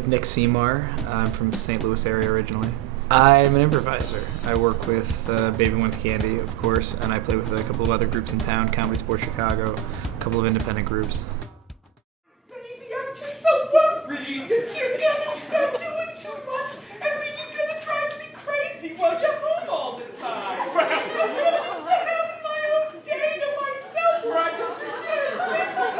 is Nick Seymour. I'm from St. Louis area originally. I'm an improviser. I work with Baby Wants Candy, of course, and I play with a couple of other groups in town, Comedy Sports Chicago, a couple of independent groups. Baby, I'm just so worried that you're gonna start doing too much and then you're gonna drive me crazy while you're home all the time. I'm supposed to have my own day to myself where I just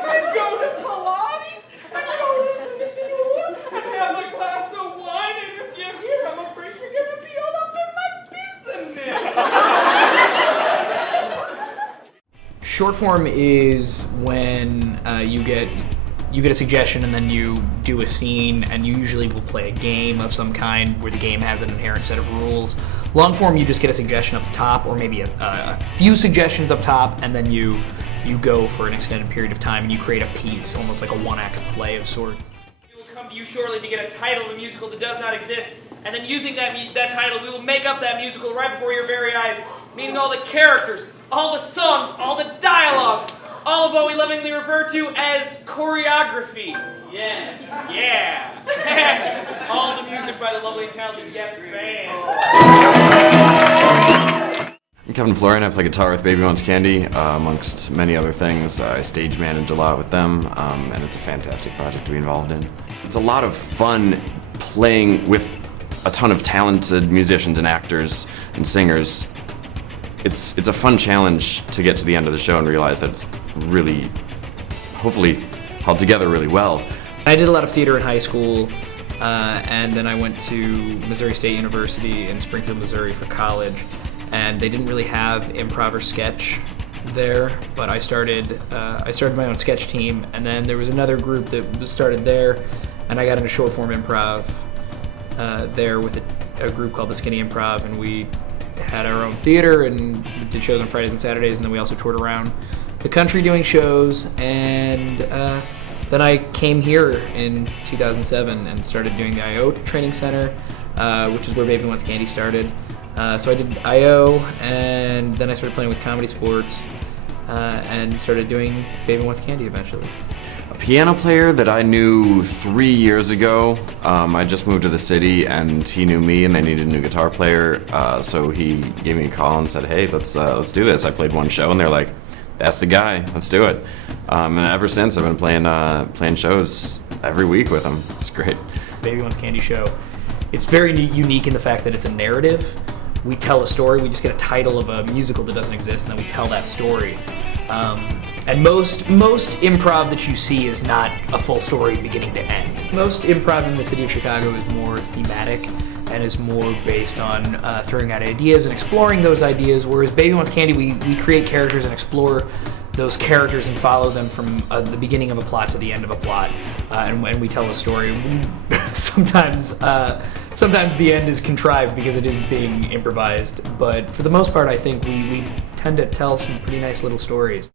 and go to Pilates and go to the store and have a glass of wine, and if you're here, I'm afraid you're gonna be all up in my business. Short form is when you get a suggestion and then you do a scene, and you usually will play a game of some kind where the game has an inherent set of rules. Long form, you just get a suggestion up the top, or maybe a few suggestions up top, and then you go for an extended period of time and you create a piece, almost like a one-act play of sorts. We will come to you shortly to get a title of a musical that does not exist, and then using that title, we will make up that musical right before your very eyes, meaning all the characters, all the songs, all the dialogue, all of what we lovingly refer to as choreography. Yeah. And all the music by the lovely and talented Yes Band. I'm Kevin Florian. I play guitar with Baby Wants Candy, amongst many other things. I stage manage a lot with them, and it's a fantastic project to be involved in. It's a lot of fun playing with a ton of talented musicians and actors and singers. It's a fun challenge to get to the end of the show and realize that it's really, hopefully, held together really well. I did a lot of theater in high school, and then I went to Missouri State University in Springfield, Missouri for college, and they didn't really have improv or sketch there, but I started my own sketch team, and then there was another group that was started there, and I got into short form improv there with a group called the Skinny Improv, and we had our own theater and did shows on Fridays and Saturdays, and then we also toured around the country doing shows, and then I came here in 2007 and started doing the I.O. Training Center, which is where Baby Wants Candy started. So I did I.O., and then I started playing with Comedy Sports, and started doing Baby Wants Candy eventually. A piano player that I knew 3 years ago. I just moved to the city, and he knew me, and they needed a new guitar player. So he gave me a call and said, "Hey, let's do this." I played one show, and they're like, "That's the guy. Let's do it." And ever since, I've been playing shows every week with him. It's great. Baby Wants Candy show. It's very unique in the fact that it's a narrative. We tell a story. We just get a title of a musical that doesn't exist, and then we tell that story. And most improv that you see is not a full story beginning to end. Most improv in the city of Chicago is more thematic and is more based on throwing out ideas and exploring those ideas, whereas Baby Wants Candy, we create characters and explore those characters and follow them from the beginning of a plot to the end of a plot, and when we tell a story, sometimes the end is contrived because it is being improvised, but for the most part I think we tend to tell some pretty nice little stories.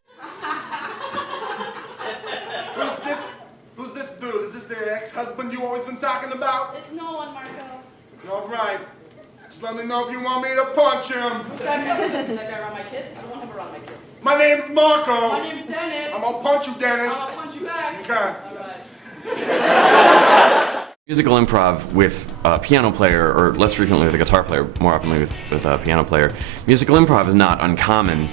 Who's this dude? Is this their ex-husband you always been talking about? It's no one, Marco. All right. Just let me know if you want me to punch him. Is that guy around my kids? I don't want him around my kids. My name's Marco. My name's Dennis. I'm gonna punch you, Dennis. I'll punch you back. Okay. Alright. Musical improv with a piano player, or less frequently with a guitar player, more often with a piano player. Musical improv is not uncommon,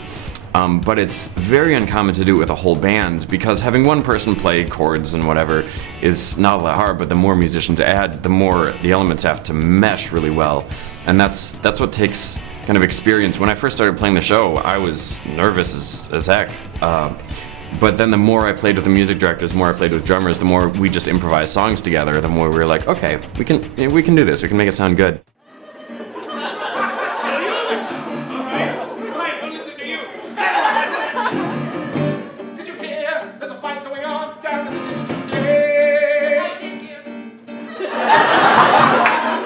but it's very uncommon to do it with a whole band, because having one person play chords and whatever is not all that hard, but the more musicians add, the more the elements have to mesh really well. And that's what takes kind of experience. When I first started playing the show, I was nervous as heck. But then the more I played with the music directors, the more I played with drummers, the more we just improvised songs together, the more we were like, okay, we can do this, we can make it sound good. Did you hear? There's a fight going on down in the ditch today. I did hear.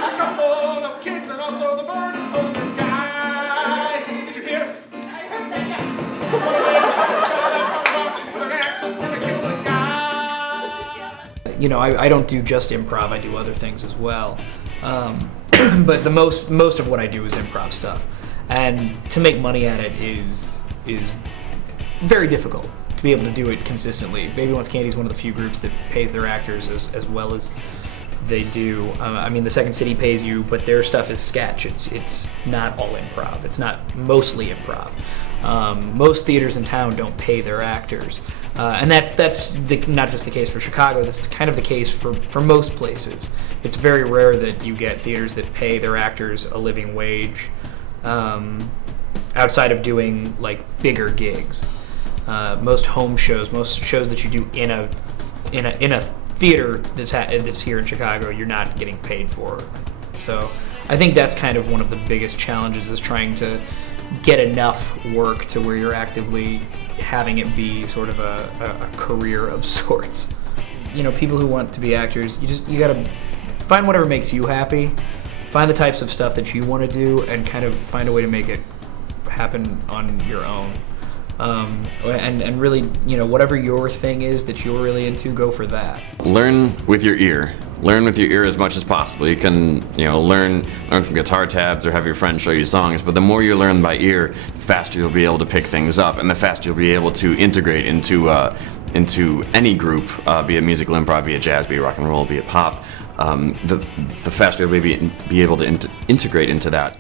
A couple of kids and also the bird of the sky. Did you hear? I heard that, yeah. You know, I don't do just improv, I do other things as well. But the most of what I do is improv stuff. And to make money at it is very difficult to be able to do it consistently. Baby Wants Candy is one of the few groups that pays their actors as well as they do. I mean, the Second City pays you, but their stuff is sketch. It's not all improv. It's not mostly improv. Most theaters in town don't pay their actors, and that's not just the case for Chicago. That's kind of the case for most places. It's very rare that you get theaters that pay their actors a living wage, outside of doing like bigger gigs. Most home shows, most shows that you do in a theater that's here in Chicago, you're not getting paid for. So I think that's kind of one of the biggest challenges, is trying to get enough work to where you're actively having it be sort of a career of sorts. You know, people who want to be actors, you gotta find whatever makes you happy, find the types of stuff that you want to do, and kind of find a way to make it happen on your own. And really, you know, whatever your thing is that you're really into, go for that. Learn with your ear. Learn with your ear as much as possible. You can, you know, learn from guitar tabs or have your friends show you songs, but the more you learn by ear, the faster you'll be able to pick things up, and the faster you'll be able to integrate into any group, be it musical improv, be it jazz, be it rock and roll, be it pop. The faster you'll be able to integrate into that.